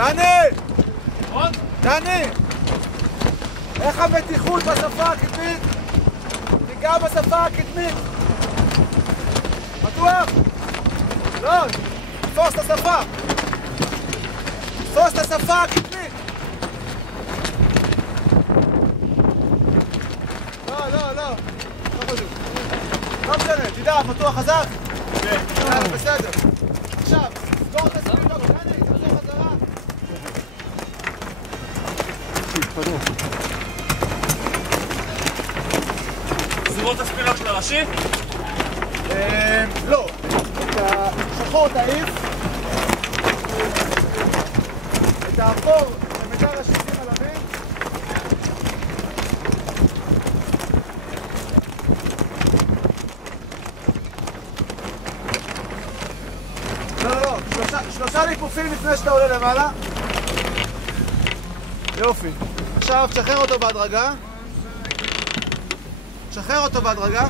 דני! עוד? דני! איך המתיחות בשפה הקדמית? תיגע בשפה הקדמית! בטוח? לא! תפוס את השפה! תפוס את השפה הקדמית! לא חשוב. לא משנה, תדע, פתוח חזק? כן. בסדר. עכשיו, סגור את הספיר, לא, דני, תחזור חזרה. תתפדו. סגור את הספילוק של הראשי? לא. את השחור תעיף. את האפור, את המידע ראשי שים עליו. לא, שלושה ליפופים לפני שאתה עולה למעלה. יופי. עכשיו תשחרר אותו בהדרגה. תשחרר אותו בהדרגה.